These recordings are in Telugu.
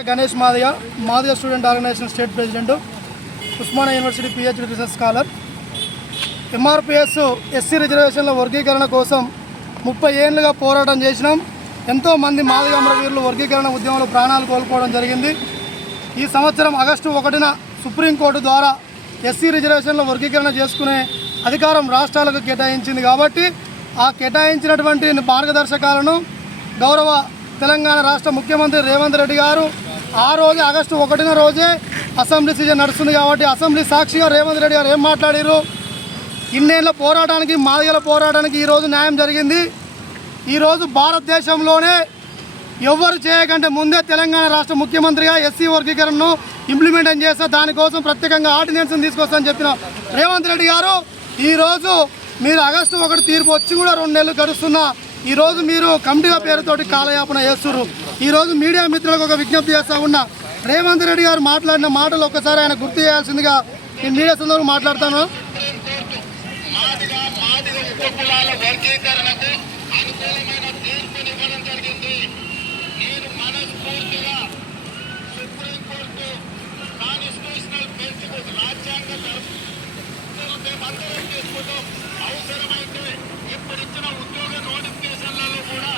Ganesh Madayya Madayya student organisation state president Osmania university PhD research scholar. MRPS SC రిజర్వేషన్ల వర్గీకరణ కోసం ముప్పై ఏళ్ళుగా పోరాటం చేసినాం. ఎంతోమంది మాదిగ అమరవీరులు వర్గీకరణ ఉద్యమంలో ప్రాణాలు కోల్పోవడం జరిగింది. ఈ సంవత్సరం ఆగస్టు ఒకటిన సుప్రీంకోర్టు ద్వారా ఎస్సీ రిజర్వేషన్ల వర్గీకరణ చేసుకునే అధికారం రాష్ట్రాలకు కేటాయించింది కాబట్టి ఆ కేటాయించినటువంటి మార్గదర్శకాలను గౌరవ తెలంగాణ రాష్ట్ర ముఖ్యమంత్రి రేవంత్ రెడ్డి గారు ఆ రోజు ఆగస్టు ఒకటిన రోజే అసెంబ్లీ సీజన్ నడుస్తుంది కాబట్టి అసెంబ్లీ సాక్షిగా రేవంత్ రెడ్డి గారు ఏం మాట్లాడారు ఇన్నేళ్ళ పోరాటానికి మాదిగల పోరాటానికి ఈరోజు న్యాయం జరిగింది. ఈరోజు భారతదేశంలోనే ఎవరు చేయకంటే ముందే తెలంగాణ రాష్ట్ర ముఖ్యమంత్రిగా ఎస్సీ వర్గీకరణను ఇంప్లిమెంట్ చేస్తా దానికోసం ప్రత్యేకంగా ఆర్డినెన్స్ని తీసుకొస్తానని చెప్పిన రేవంత్ రెడ్డి గారు ఈరోజు మీరు ఆగస్టు ఒకటి తీర్పు వచ్చి కూడా రెండు నెలలు గడుస్తున్నా ఈరోజు మీరు కమిటీల పేరుతోటి కాలయాపన చేస్తున్నారు ఈరోజు మీడియా మిత్రులకు ఒక విజ్ఞప్తి చేస్తా ఉన్నా. రేవంత్ రెడ్డి గారు మాట్లాడిన మాటలు ఒక్కసారి ఆయన గుర్తు చేయాల్సిందిగా నేను మీడియా సందర్భంగా మాట్లాడతాను. మాదిగా మాదిగ ఉపకులాల వర్గీకరణకు అనుకూలమైన తీర్పునివ్వడం జరిగింది నేను మనస్ఫూర్తిగా సుప్రీంకోర్టు కాన్స్టిట్యూషనల్ బెంచ్కు రాజ్యాంగ ధర్మాలు మేమందరం చేసుకుంటాం అవసరమైతే ఇప్పుడు ఇచ్చిన ఉద్యోగ నోటిఫికేషన్లలో కూడా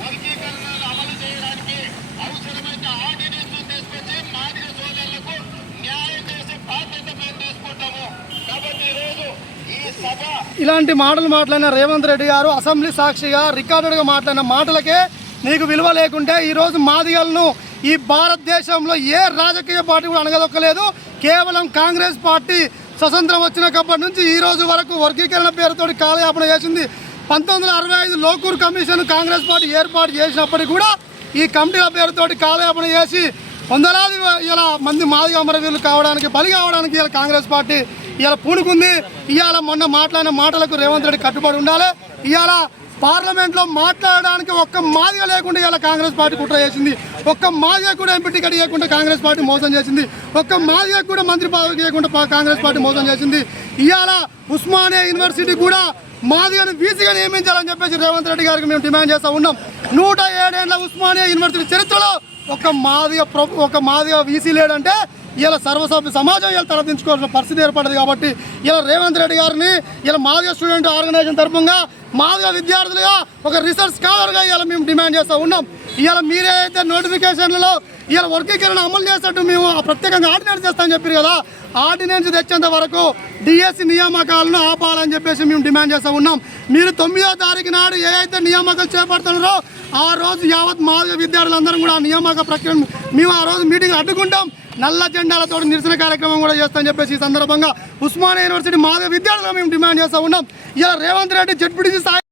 వర్గీకరణలు అమలు చేయడానికి అవసరమైతే ఆర్డినెన్స్ తీసుకొచ్చి మాదిగ సోదరులకు న్యాయం చేసే బాధ్యత మేము తీసుకుంటాము కాబట్టి ఈరోజు ఈ సభ ఇలాంటి మాటలు మాట్లాడిన రేవంత్ రెడ్డి గారు అసెంబ్లీ సాక్షిగా రికార్డెడ్గా మాట్లాడిన మాటలకే నీకు విలువ లేకుంటే ఈరోజు మాదిగలను ఈ భారతదేశంలో ఏ రాజకీయ పార్టీ కూడా అనగదొక్కలేదు కేవలం కాంగ్రెస్ పార్టీ స్వతంత్రం వచ్చినప్పటి నుంచి ఈ రోజు వరకు వర్గీకరణ పేరుతో కాలయాపన చేసింది. పంతొమ్మిది అరవై ఐదు లోకూర్ కమిషన్ కాంగ్రెస్ పార్టీ ఏర్పాటు చేసినప్పటికీ కూడా ఈ కమిటీల పేరుతోటి కాలయాపన చేసి వందలాది ఇలా మంది మాదిగ అమరవీరులు కావడానికి బలి కావడానికి ఇలా కాంగ్రెస్ పార్టీ ఇవాళ పూనుకుంది. ఇవాళ మొన్న మాట్లాడిన మాటలకు రేవంత్ రెడ్డి కట్టుబడి ఉండాలి. ఇవాళ పార్లమెంట్లో మాట్లాడడానికి ఒక్క మాదిగ లేకుండా ఇవాళ కాంగ్రెస్ పార్టీ కుట్ర చేసింది. ఒక్క మాదిగా కూడా ఎంపీ టికెట్ ఇవ్వకుండా కాంగ్రెస్ పార్టీ మోసం చేసింది. ఒక్క మాదిగా కూడా మంత్రి పదవి ఇవ్వకుండా కాంగ్రెస్ పార్టీ మోసం చేసింది. ఇవాళ ఉస్మానియా యూనివర్సిటీ కూడా మాదిగని వీసీగా నియమించాలని చెప్పేసి రేవంత్ రెడ్డి గారికి మేము డిమాండ్ చేస్తూ ఉన్నాం. నూట ఏడేళ్ళ ఉస్మానియా యూనివర్సిటీ చరిత్రలో ఒక మాదిగా ప్ర- ఒక మాదిగా వీసీ లేడంటే ఇలా సర్వసభ్య సమాజం ఇలా తలదించుకోవాల్సిన పరిస్థితి ఏర్పడింది కాబట్టి ఇలా రేవంత్ రెడ్డి గారిని ఇలా మాదిగా స్టూడెంట్ ఆర్గనైజేషన్ తరఫుగా మాదిగా విద్యార్థులుగా ఒక రీసెర్చ్ స్కాలర్గా ఇలా మేము డిమాండ్ చేస్తూ ఉన్నాం. ఇలా మీరే అయితే నోటిఫికేషన్లలో ఇలా వర్గీకరణ అమలు చేసినట్టు మేము ఆ ప్రత్యేకంగా ఆర్డినెన్స్ చేస్తామని చెప్పారు కదా ఆర్డినెన్స్ తెచ్చేంత వరకు డిఎస్సి నియామకాలను ఆపాలని చెప్పేసి మేము డిమాండ్ చేస్తూ ఉన్నాం. మీరు తొమ్మిదో తారీఖు నాడు ఏ అయితే నియామకాలు చేపడుతున్నారో ఆ రోజు యావత్ మాదిగ విద్యార్థులందరం కూడా ఆ నియామక ప్రక్రియను మేము ఆ రోజు మీటింగ్ అడ్డుకుంటాం. నల్ల జెండాలతో నిరసన కార్యక్రమం కూడా చేస్తామని చెప్పేసి ఈ సందర్భంగా ఉస్మానియా యూనివర్సిటీ మాదే విద్యార్థులు మేము డిమాండ్ చేస్తూ ఉన్నాం. ఇలా రేవంత్ రెడ్డి జడ్పీటీసీ స్థాయి